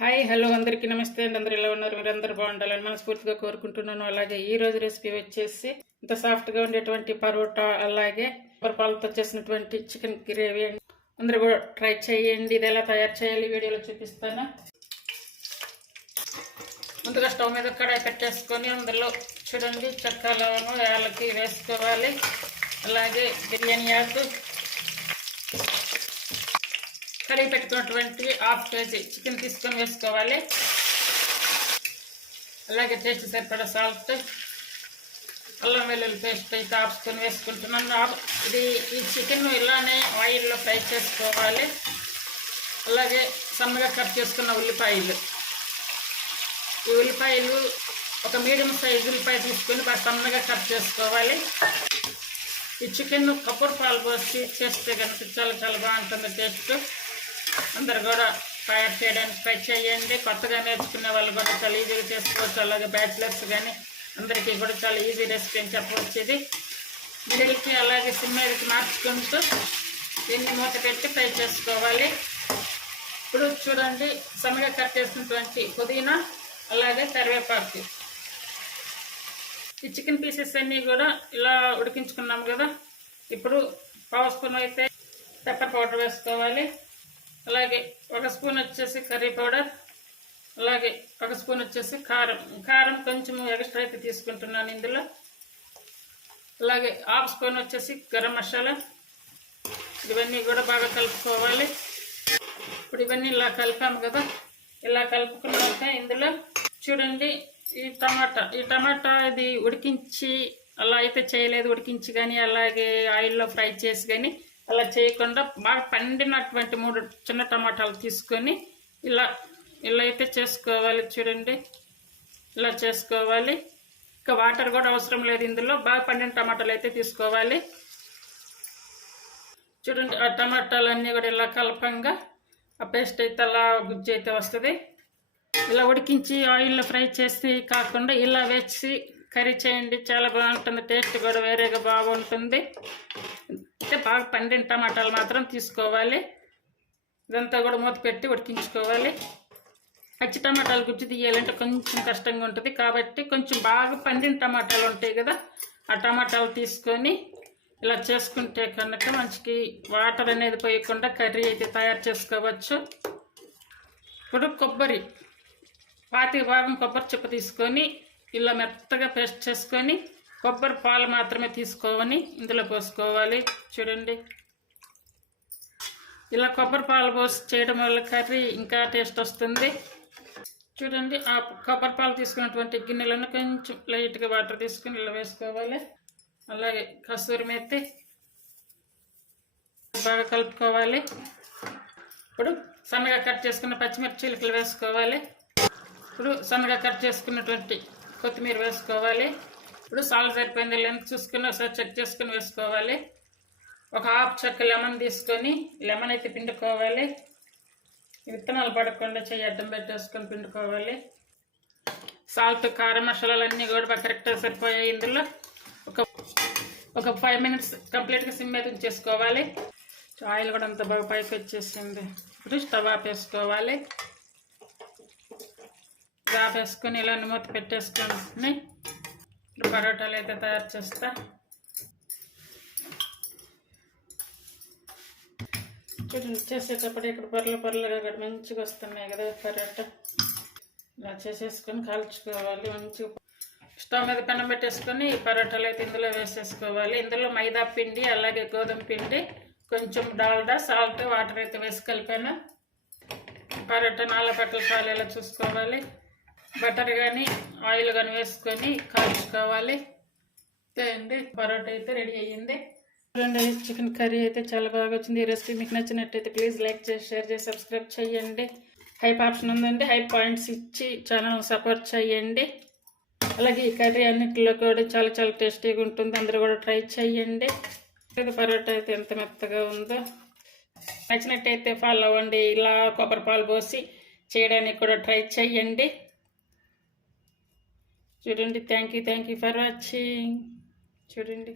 Hi hello అందరికీ నమస్తే అండి. అందరూ ఎలా ఉన్నారు? మీరు అందరూ బాగుండాలని మనస్ఫూర్తిగా కోరుకుంటున్నాను. అలాగే ఈ రోజు రెసిపీ వచ్చేసి ఇంత సాఫ్ట్గా ఉండేటువంటి పరోటా, అలాగే పాలతో చేసినటువంటి చికెన్ గ్రేవీ అండి. అందరూ కూడా ట్రై చేయండి. ఇది ఎలా తయారు చేయాలి వీడియోలో చూపిస్తాను. ముందుగా స్టవ్ మీద కడాయి పెట్టేసుకొని అందులో చూడండి చెక్క, లవంగం, యాలకి వేసుకోవాలి. అలాగే బిర్యానీ ఆకు, కడిగి పెట్టుకున్నటువంటి హాఫ్ కేజీ చికెన్ తీసుకొని వేసుకోవాలి. అలాగే టేస్ట్ సరిపడా సాల్ట్, అల్లం వెల్లుల్లి పేస్ట్ అయితే హాఫ్ స్పూన్ వేసుకుంటున్నాను. ఈ చికెన్ ఇలానే ఆయిల్లో ఫ్రై చేసుకోవాలి. అలాగే సన్నగా కట్ చేసుకున్న ఉల్లిపాయలు, ఈ ఉల్లిపాయలు ఒక మీడియం సైజు ఉల్లిపాయ తీసుకొని బాగా సన్నగా కట్ చేసుకోవాలి. ఈ చికెన్ కొబ్బరి పాలు పోసి చేస్తే కనుక చాలా చాలా బాగుంటుంది టేస్ట్. అందరు కూడా తయారు చేయడానికి ట్రై చేయండి. కొత్తగా నేర్చుకునే వాళ్ళు కూడా చాలా ఈజీగా చేసుకోవచ్చు. అలాగే బ్యాచిలర్స్ కానీ అందరికీ కూడా చాలా ఈజీ రెసిపీ అని చెప్పవచ్చు. ఇది మిడిల్కి అలాగే సిమ్ మీదకి మార్చుకుంటూ దీన్ని మూత పెట్టి ఫ్రై చేసుకోవాలి. ఇప్పుడు చూడండి సన్నగా కట్ చేసినటువంటి పుదీనా, అలాగే కరివేపాకు, ఈ చికెన్ పీసెస్ అన్నీ కూడా ఇలా ఉడికించుకున్నాము కదా. ఇప్పుడు పావు స్పూన్ అయితే పెప్పర్ పౌడర్ వేసుకోవాలి. అలాగే ఒక స్పూన్ వచ్చేసి కర్రీ పౌడర్, అలాగే ఒక స్పూన్ వచ్చేసి కారం కొంచెం ఎక్స్ట్రా అయితే తీసుకుంటున్నాను ఇందులో. అలాగే హాఫ్ స్పూన్ వచ్చేసి గరం మసాలా. ఇవన్నీ కూడా బాగా కలుపుకోవాలి. ఇప్పుడు ఇవన్నీ ఇలా కలిపాము కదా. ఇలా కలుపుకున్నాక ఇందులో చూడండి ఈ టమాటా ఇది ఉడికించి అలా అయితే చేయలేదు. ఉడికించి కానీ అలాగే ఆయిల్లో ఫ్రై చేసి కానీ అలా చేయకుండా బాగా పండినటువంటి 3 చిన్న టమాటాలు తీసుకొని ఇలా అయితే చేసుకోవాలి. చూడండి ఇలా చేసుకోవాలి. ఇంకా వాటర్ కూడా అవసరం లేదు ఇందులో. బాగా పండిన టమాటాలు అయితే తీసుకోవాలి. చూడండి ఆ టమాటాలన్నీ కూడా ఇలా కలపంగా ఆ పేస్ట్ అయితే అలా గుజ్జు అయితే వస్తుంది. ఇలా ఉడికించి ఆయిల్లో ఫ్రై చేసి కాకుండా ఇలా వేసి కర్రీ చేయండి, చాలా బాగుంటుంది. టేస్ట్ కూడా వేరేగా బాగుంటుంది. అయితే బాగా పండిన టమాటాలు మాత్రం తీసుకోవాలి. ఇదంతా కూడా మూత పెట్టి ఉడికించుకోవాలి. పచ్చి టమాటాలు గుజ్జు తీయాలంటే కొంచెం కష్టంగా ఉంటుంది. కాబట్టి కొంచెం బాగా పండిన టమాటాలు ఉంటాయి కదా, ఆ టమాటాలు తీసుకొని ఇలా చేసుకుంటే కనుక మంచికి వాటర్ అనేది పోయకుండా కర్రీ అయితే తయారు చేసుకోవచ్చు. ఇప్పుడు కొబ్బరి, పాతి భాగం కొబ్బరి చిప్ప తీసుకొని ఇలా మెత్తగా పేస్ట్ చేసుకొని కొబ్బరి పాలు మాత్రమే తీసుకోవాలి ఇందులో పోసుకోవాలి. చూడండి ఇలా కొబ్బరి పాలు పోసి చేయడం వల్ల కర్రీ ఇంకా టేస్ట్ వస్తుంది. చూడండి ఆ కొబ్బరి పాలు తీసుకున్నటువంటి గిన్నెలను కొంచెం లైట్గా వాటర్ తీసుకొని ఇలా వేసుకోవాలి. అలాగే కస్తూరి మేతి బాగా కలుపుకోవాలి. ఇప్పుడు సన్నగా కట్ చేసుకున్న పచ్చిమిర్చీలు వేసుకోవాలి. ఇప్పుడు సన్నగా కట్ చేసుకున్నటువంటి కొత్తిమీర వేసుకోవాలి. ఇప్పుడు సాల్ట్ సరిపోయింది లేని చూసుకుని ఒకసారి చెక్ చేసుకుని వేసుకోవాలి. ఒక హాఫ్ చెక్క లెమన్ తీసుకొని లెమన్ అయితే పిండుకోవాలి. విత్తనాలు పడకుండా చెయ్యి అడ్డం పెట్టేసుకొని పిండుకోవాలి. సాల్ట్, కారం, మసాలాలన్నీ కూడా కరెక్ట్గా సరిపోయాయి. ఇందులో ఒక 5 మినిట్స్ కంప్లీట్గా సిమ్ మీద ఉంచేసుకోవాలి. ఆయిల్ కూడా అంత బాగా పైకి వచ్చేసింది. ఇప్పుడు స్టవ్ ఆపేసుకోవాలి. ఆపేసుకొని ఇలా మూత పెట్టేసుకొని పరోటాలు అయితే తయారు చేస్తా. చూడండి చేసేటప్పుడు ఇక్కడ పొరలుగా మంచిగా వస్తున్నాయి కదా పరోటా. ఇలా చేసేసుకొని కాల్చుకోవాలి. మంచిగా స్టవ్ మీద పెనం పెట్టేసుకొని పరోటాలు అయితే ఇందులో వేసేసుకోవాలి. ఇందులో మైదా పిండి, అలాగే గోధుమ పిండి, కొంచెం డాల్డా, సాల్ట్, వాటర్ అయితే వేసి కలిపాను. పరోటా 4 పట్టలు కాలేలా చూసుకోవాలి. బటర్ కానీ ఆయిల్ కానీ వేసుకొని కాల్చుకోవాలి. అండి పరోటా అయితే రెడీ అయ్యింది. చూడండి చికెన్ కర్రీ అయితే చాలా బాగా వచ్చింది. ఈ రెసిపీ మీకు నచ్చినట్టయితే ప్లీజ్ లైక్ చేసి, షేర్ చేసి, సబ్స్క్రైబ్ చేయండి. హైప్ ఆప్షన్ ఉందండి, హైప్ పాయింట్స్ ఇచ్చి ఛానల్ సపోర్ట్ చేయండి. అలాగే ఈ కర్రీ అన్నింటిలో కూడా చాలా చాలా టేస్టీగా ఉంటుంది. అందరూ కూడా ట్రై చేయండి. పరోటా అయితే ఎంత మెత్తగా ఉందో. నచ్చినట్టయితే ఫాలో అవ్వండి. ఇలా కొబ్బరి పాలు పోసి చేయడానికి కూడా ట్రై చేయండి. చూడండి థ్యాంక్ యూ ఫర్ వాచింగ్. చూడండి.